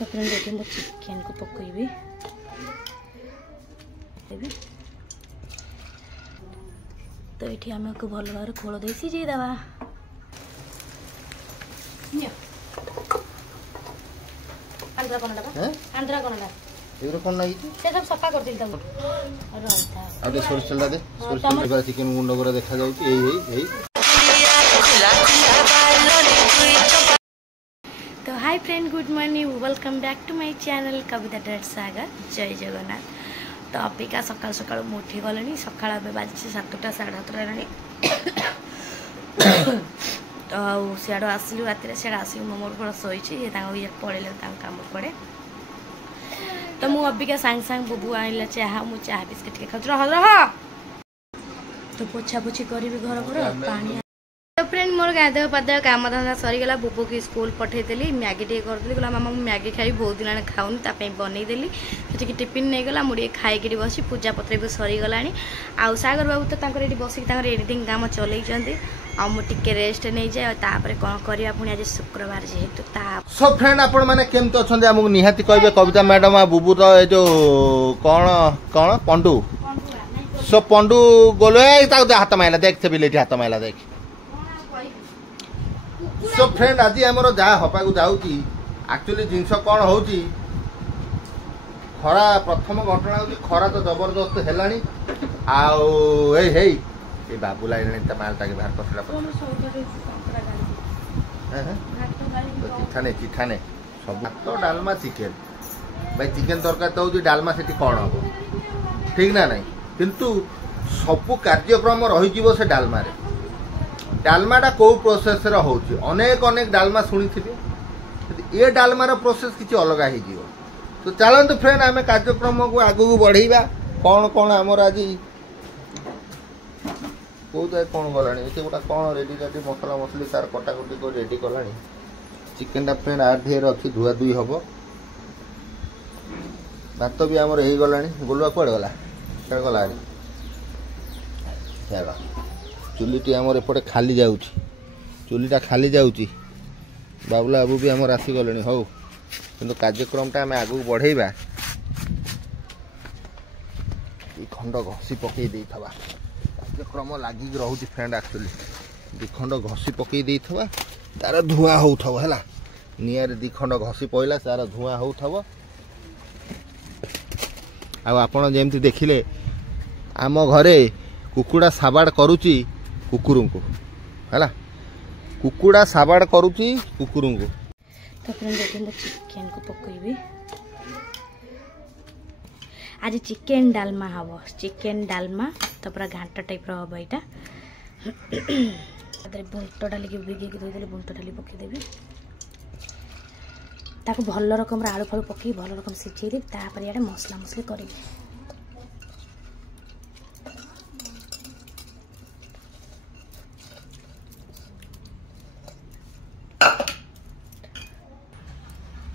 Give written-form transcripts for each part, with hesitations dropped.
तो फ्रेंड देखिए मो चिकेन को पकईबी तो ये आम को भल भाव खोल दे सीझे दवा आंध्रा कोनडा एगरो कोन लागि से सब सफा कर दिल तम आदे सोर्स चला दे सोर्स चला चिकन गुंड गुरा देखा जाउ कि एई तो hi friend good morning welcome back to my channel Kavita डेट सागर जय जगन्नाथ। तो अबिका सकाल सकाल उठी गलनी सकाल बाजी 7टा 7:30 तो सियाड़ आसलु रात सियाड़ आसिक मोर को शोई ये पड़े काम पड़े तो मु अबिका सांग सांग बुबू आइला चाह मु चाह बिस्किट के खाऊ रह तो पोछा पोछी करी घर पर पानी तो फ्रेंड मोर गाधे पाधे काम धंदा सरीगला बुबू की स्कूल पठेदेली मैगी टे करदेली कहला मामा मु मैगी खाई बहुत दिन खाऊनी तापे बनईदेली सेठी टिफिन नहीं गला मुझे खाई बसी पूजा पत्र भी सरीगला आउ सागर बाबू तो ये बसिक एडिटिंग काम चलई मुझे रेस्ट नहीं जाए तापर कौन करवा पुणी आज शुक्रवार जेहेतु सब फ्रेंड आपण माने केमते अछंदे हमहु निहाती कहबे कविता मैडम आ बुबू रो ए जो कोन कोन पंडू सो पंडू गोले ता हाथ माइला देखते बिलेटी हाथ माइला देख सो फ्रेंड आज हमरो जा हपा को जाउची एक्चुअली जिंस कोन होउची खरा प्रथम घटना होउची खरा तो जबरदस्त हेलानी आउ ए हे ए बाबू लाइन त माल ताके बाहर कसला पर तो चिठाने सब तो डालमा चिकेन भाई चिकेन तरकारी तो होउची डालमा सेठी कोन हो ठीक ना नहीं किंतु सब कार्यक्रम रही जीवो से डालमा रे डालमाटा कौ प्रोसेस रे होउची अनेक अनेक डालमा सुनी थिबे ये डालमार प्रोसेस किसी अलग हो तो चलते फ्रेंड आम कार्यक्रम को आगू बढ़ेगा कौन कौन आमर आज कौन कौन गला गोटा कौन रेडी रेडी मसला मसली तार कटाकटी को रेडी कला चिकेन टा फ्रेंड आठ ढेर अच्छी धुआ धुई हम भात भी आमर हो गला गोलुआ कड़े गला गला चुलीटी आमर एपटे खाली जाऊँच चुलीटा खाली जाऊँच बाबुला बाबू भी आमर आसीगले हौ कि कार्यक्रमटा आम आगू बढ़ेगा खंड घसी पकई कार्यक्रम लगिक रोचे फ्रेंड एक्चुअली दिखंड घसी पकई तार धुआं हो है निआरे दिखंड घसी पड़ा तार धुआं हो आपण जमती देखिले आम घरे कुकुड़ा साबाड़ करुची कुकुर को है कुकुड़ा साबाड़ करुची कुकुर को तो फ्रेंड देखिए चिकेन को पकईबी आज चिकेन डालमा हम चिकेन डालमा तो पूरा घाट टाइप हम यहाँ बुंट डाली भिगे देदेली बुंट डाली पकईदेवी ताको भल रकम आलू फालू पकई भल रकम सिझेदेवी तापर इे मसला मसली करी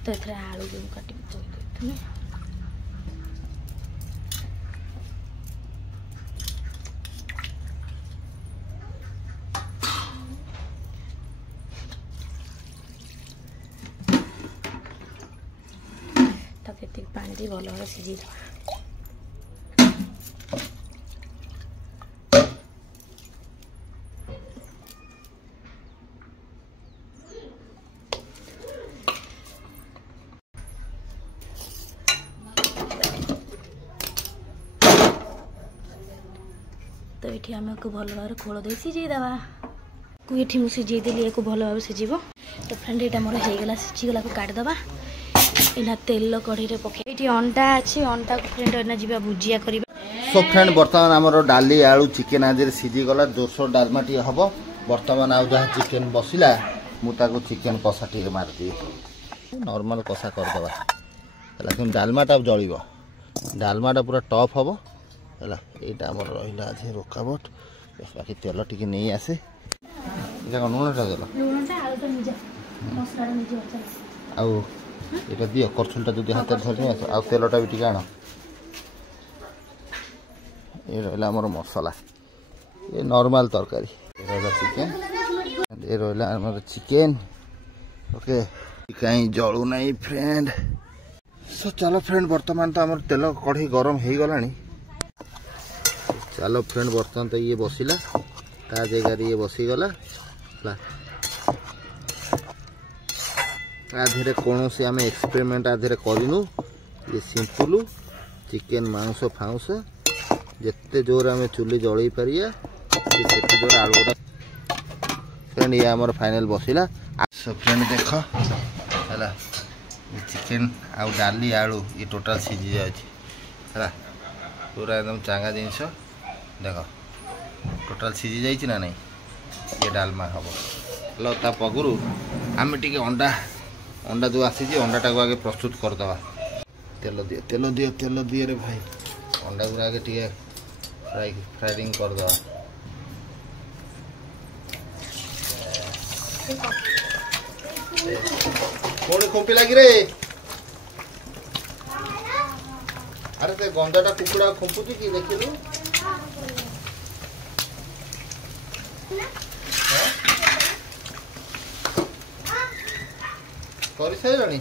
तो ये आलू भी काटी देते पानी दी भल भाव सीझे तो ये आम को भल भाव खोल दे सीझे दवा को ये मुझे सीझेदेली या भल भाव सीझ तो फ्रेंड ये मोर होगला सीझीगला को काटिदेवा इना तेल कढ़ी रे पके ये अंडा अच्छे अंडा को फ्रेंड एना जीवा भुजिया करबा सो फ्रेंड बर्तमान आमर डाली आलू चिकेन आज सीझीगला जोरसोर डालमा टी हम बर्तमान आउ जहाँ चिकेन बसिला मुझे चिकेन कषा टी मारदी नॉर्मल कषा करदे है डालमाटा जल डालमाटा पूरा टफ हम है यहाँ आम रहा आज रोकावट बाकी तेल टी नहीं आसे लुणटा देल आउ ये दियो करछुलटा जो हाथ धरनी आस आ तेलटा भी टी आण ये रहा आमर मसला ये नॉर्मल तरकारी रहा चिकेन ये रहा आमर चिकेन ओके कहीं जलू नहीं फ्रेंड सो चलो फ्रेंड बर्तमान तो आम तेल कढ़ई गरम हो गला। चलो फ्रेंड बर्तमान तो ये बसिला ता जगह ये बसीगला आधे कौन से आम एक्सपेरिमेंट आधे करनु। ये सिंपल चिकेन मांस फाउंस जिते जोर आम चुली जलई पारिया से जोर आलू फ्रेंड ये आमर फाइनल बसिला। सो फ्रेंड देख है चिकेन आउ डाली आलू ये टोटाल सीझी जाए पूरा एकदम चांगा जिनस देख टोटाल सीझी जाइए ना नहीं ये डालमा हम लो ता पगुरु आम टे अंडा अंडा जो आसी अंडाटा को आगे प्रस्तुत करदे। तेल दिए तेल दिए तेल दिए रे भाई अंडा गुरा आगे टे फ्राइडिंग करदे। पुणी खुंपी लगी रे अरे ते गंदाटा कुकुड़ा खुंपुची कि देखिलु कर सारे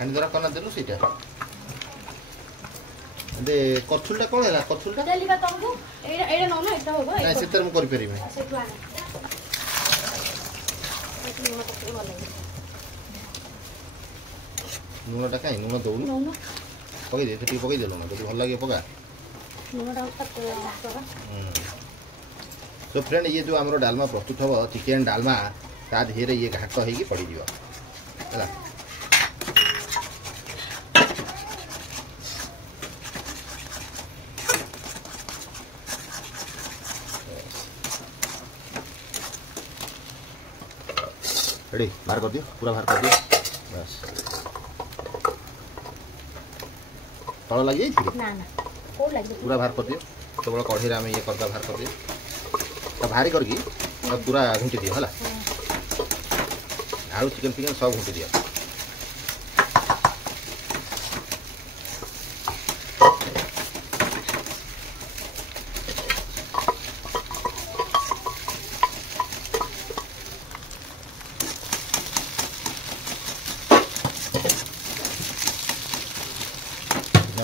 आनीदरा कना देलु सीटा दे कथुलटा कोन हैला कथुलटा देलिका तमको एडा एडा न न एटा होबो नै सेतर म करि परिमे लुणटा कहीं लुण दौन पकई दे ठीक पकई देलो ना तो भल लगे पका तो फ्रेंड ये जो आमरो डालमा प्रस्तुत हम चिकेन डालमा ता धीरे ये घाट होगी पड़ है रेडी बाहर कर दियो पूरा बाहर कर दियो बस तल लग जाई ना ना को लग पूरा बाहर कर दियो तो बड़ा कढ़ी रे हम ये करदा बाहर कर दियो तो भारी करकी और पूरा घुंटी दियो हला आलू चिकन फिकन सब घुंटी दियो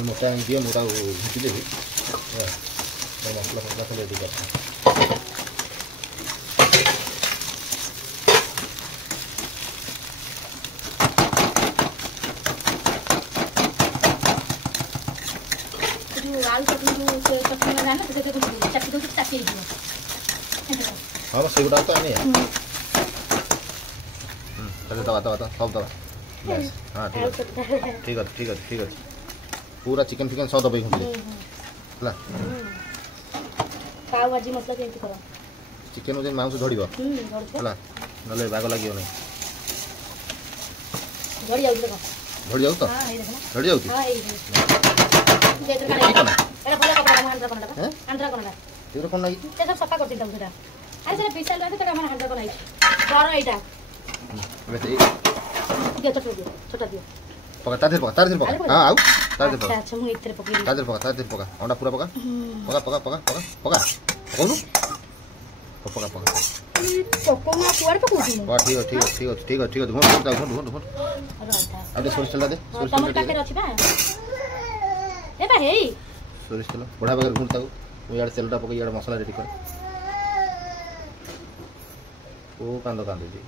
मोटा दिए मोटा घुटी देवी मसला मसला सब रेडी कर हाँ से गुटा तो आने दवा दवा दवा सब दवा हाँ ठीक है ठीक है ठीक है पूरा चिकन फिकन सब दबाई घुंटी हला पाव भाजी मसला केमती करो चिकन ओजन मांस धड़िबो हला नले बाग लागियो नै धड़ी जाउ देखो धड़ी जाउ तो हां ए देखो धड़ी जाउ हां ए जेतर काने एरा भलो कपड़ा आंध्रा कोनडा आंध्रा कोनडा तेरो कोन लागि ते सब सफा करती दउ सेटा अरे सेटा बिसाल बाते तका मन आंध्रा कोन आई बरो एटा बे दे छोटा दियो पका तार पका हां आउ तार पका अच्छा मु इतरे पकी तार पका अंडा पूरा पका पका पका पका पका पका कोनु पका पका पको मा कुआर पकोती बा ठीक है ठीक है ठीक है ठीक है ठीक है घुंट अबे सोरिस तेल दे सोरिस तेल पाके रछि बा ए बा हेई सोरिस तेल बड़ा बगर घुंट ताऊ ओ यार तेलटा पका यार मसाला रेडी कर ओ कांदो जी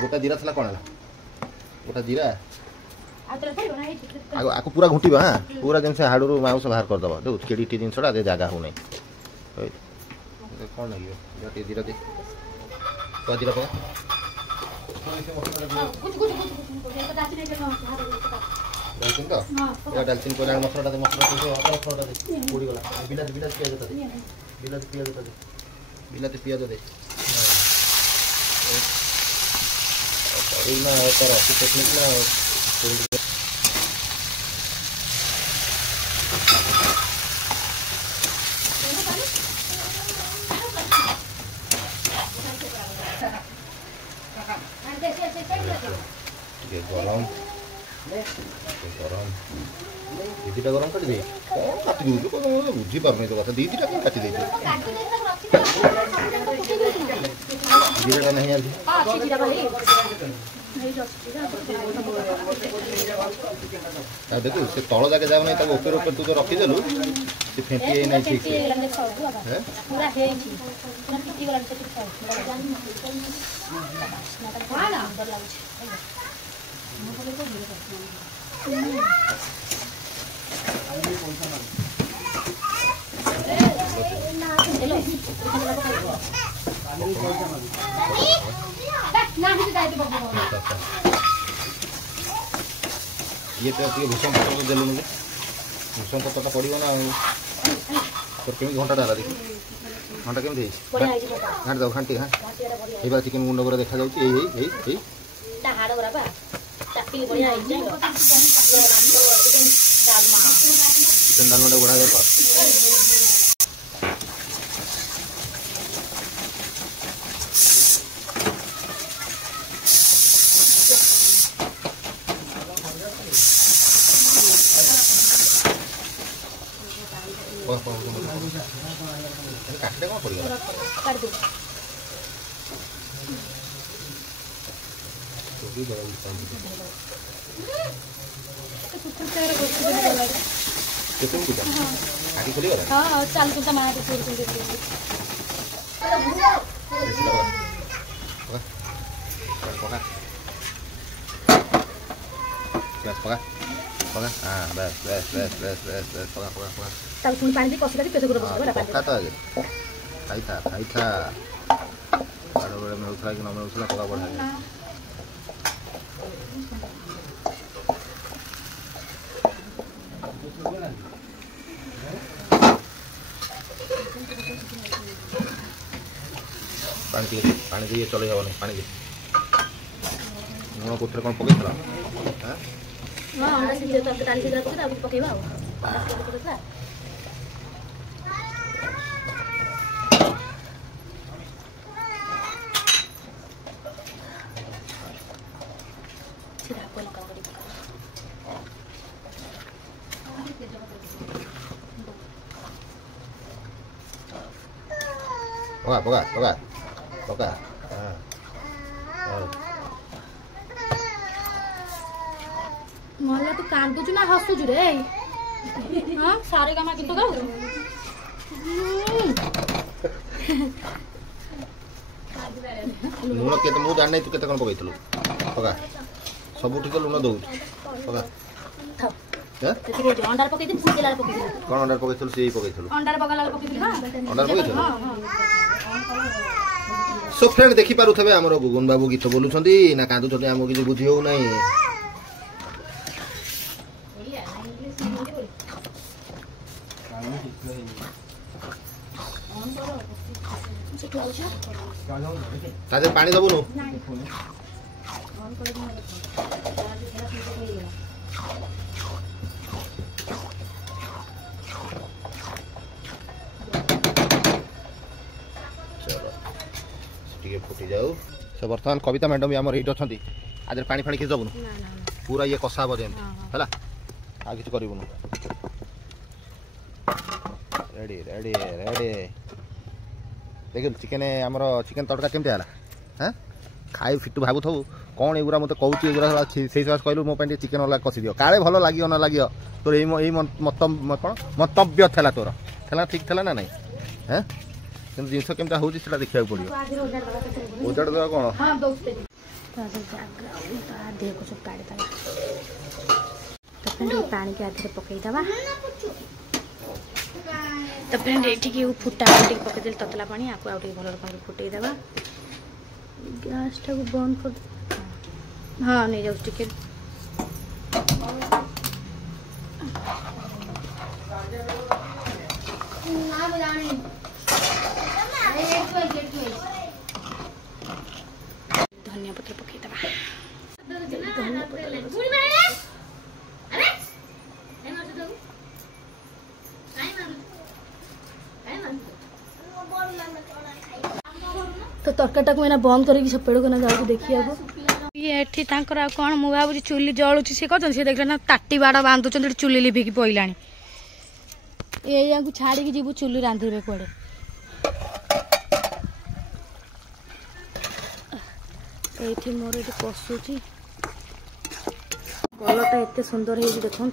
गोटा जीरा थला कोन गोटा जीरा आको पूरा घुंटीबा हां पूरा दिन से हाडू माउस बाहर कर दबा दो केडी टी दिन छडा दे जागा हो नै कोन लगियो गोटे जीरा दे तो जीरा पका डालचिन तो या डालचिन को मसला दे मसला दे पूरी गला बिलाती पियाज दे बिलाती पियाज दे ना तर टेक्निक ना गरम दीदी गरम कर दे काटी दे बुझी पार नहीं तो कथा दीदी काटी दे जीरा नहीं आज देखो से तल जाके जाओ नहीं ऊपर ऊपर तू तो रखीदेलु से फेंटी नहीं ठीक से ये तो भूषण पत्र तो देलु मुझे भूषण पत्र पड़ो ना तो केमी घंटा डाला देखिए घंटा केमी घाट दो घाटी हाँ ये बार चिकेन गुंड गुड़ा देखा जाऊँ चिकेन डालमा गुड़ा काटते कौन पड़ेगा पानी कषिका पका तो आगे खाई था बड़े बड़े मिलूला कि न मिलूला पका बढ़ा पानी दिए चल जाओ पानी दे लुण कोथरे कौन पकई पकेबा पका मोहल्ला तू कांदुचु ना हसुचु रे हां सारे कामा कितो गाउ लुण केते मु जान तू केते कोन पकईथलु पका सब ठीक लुण दउ पका अंडार पकई दे फुकेला पकई दे कोन अंडार पकईथलु सेही पकईथलु अंडार पकला पकई दे अंडार पकईथलु सो फ्रेंड देखि पारु थबे हमरो गुगन बाबू गीत बोलुछंती ना कांदु छथि हमो किछ बुझी हो नाही ताजे पानी दबु नु फुटी जाऊ से बर्तमान कविता मैडम भी आमर अच्छा आज पानी फाणी किसी दबुन पूरा ये कषा हे है आ कि करूँ रेडी रेडी रेडी देख चिकेन आमर चिकेन तड़का केमती है हाँ खाई फिटू भावु थू कौन युरा मत कहूँ से कहलु मो चिकेन अलग कषि दियो काले भल लगे न लगे तोर यही मंतव्य था तोर ठीक था ना नहीं हाँ जिनस केमता हो देखा पड़ो उजाड़ देवा कौन पानी के आधे पकईदबा तो फ्रेंड ये फुटा पानी पकईदे ततला पानी आपको आउ भल रकम फुटेदेवा गैस टा को बंद कर हाँ नहीं जाऊँ टिके धनिया पत्र पकईदबा तो तरकाटा को मैंने बंद करके सपेड़ को जाऊँ देखिए ये कौन मु भाव चुली जलुची सी कर देख ना ताटी बाड़ बांधुंट चुली लिभिकी पड़ा ये छाड़ी जीव चुली रांधे कड़े ये मोर ये पशुची कलरटा एत सुंदर हो देखु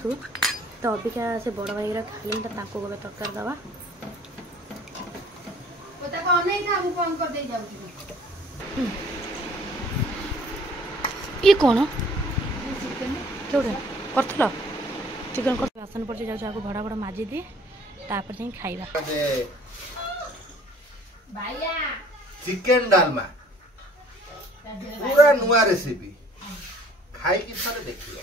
तो अबिका से बड़ भाई खाली गले तरकार दवा ये कौन कर चिकन कर बासन पड़ जाऊँ भड़ा भड़ा माजी दिए तापर जाई खाइबा चिकन डालमा पूरा नुआ रेसिपी खाई कि थरे देखियो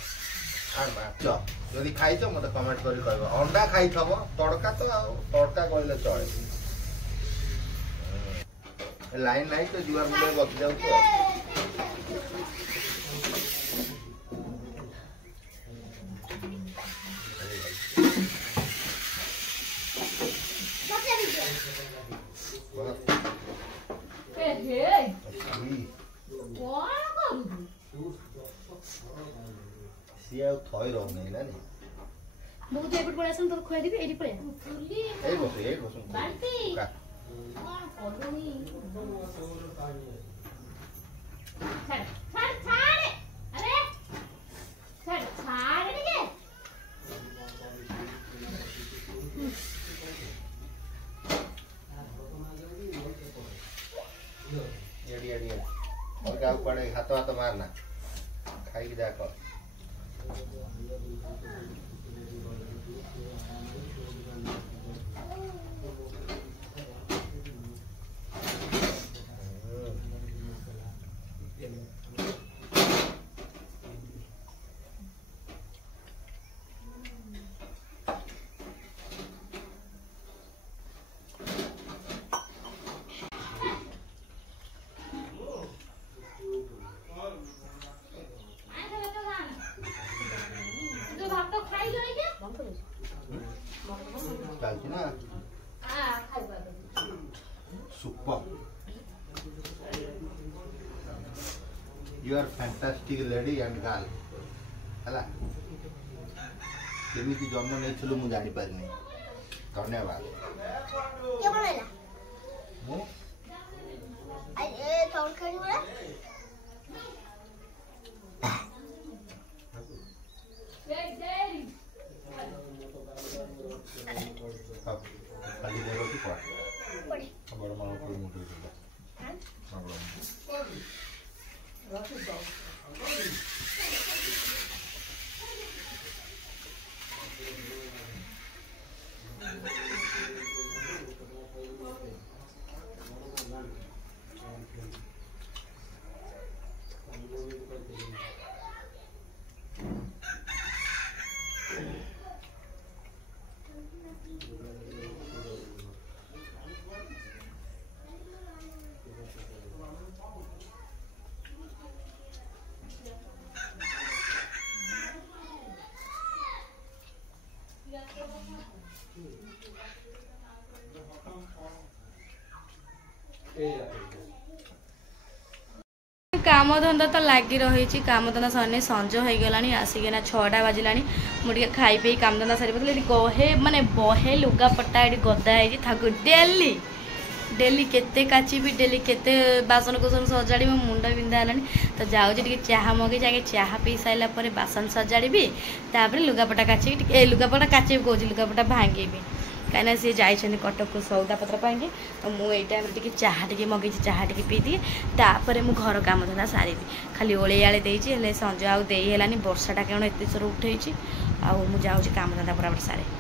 जदि खाई मत कमेंट करी कहबो अंडा खाई थबो तड़का तो तड़का कहले चले लाइन नहीं तो जुआर मुंडे बच जाऊ थई रह नहीं ना बहुत एपट पड़े आसन तो खुआ देबी एडी पड़े ए बस बाल्टी और क्या पड़े हाथ हाथ मारना खाई जा कर ना super you are fantastic lady and girl हला केमिति जन्म नेछलु मु जानि पारनी धन्यवाद के बनैला ए तड़करी वाला खाली देरो की पड़े बड़ मां को मुंडे दे हां काम धंदा तो लगी रही काम धंदा सरने संज हो गला आसिकना 6टा बाजिला मुझे खाई पी काम धंदा सारी गहे माने बहे लुगापटा ये गदा है डेली डेली केते काचिबी डेली केते बासन कुसन सजाड़ी मो मुंड बिंधा है तो जाऊँगी चाह मगे जाके चाह पी सारा पर बासन सजाड़ी तापर लुगापटा काचिकी लुगापटा काचे कौन लुगापटा भांगेबी कहीं सी जाइए कटक को सौदा पत्र पाएंगे तो मुझे टाइम चाह टे मगे चाह टे पी दिए तापर मु घर काम धंदा सारी खाली ओले आले देले संज आउ देलानी वर्षाटा कौन एत जोर उठे आउ मुझे काम धंदा बराबर सारे।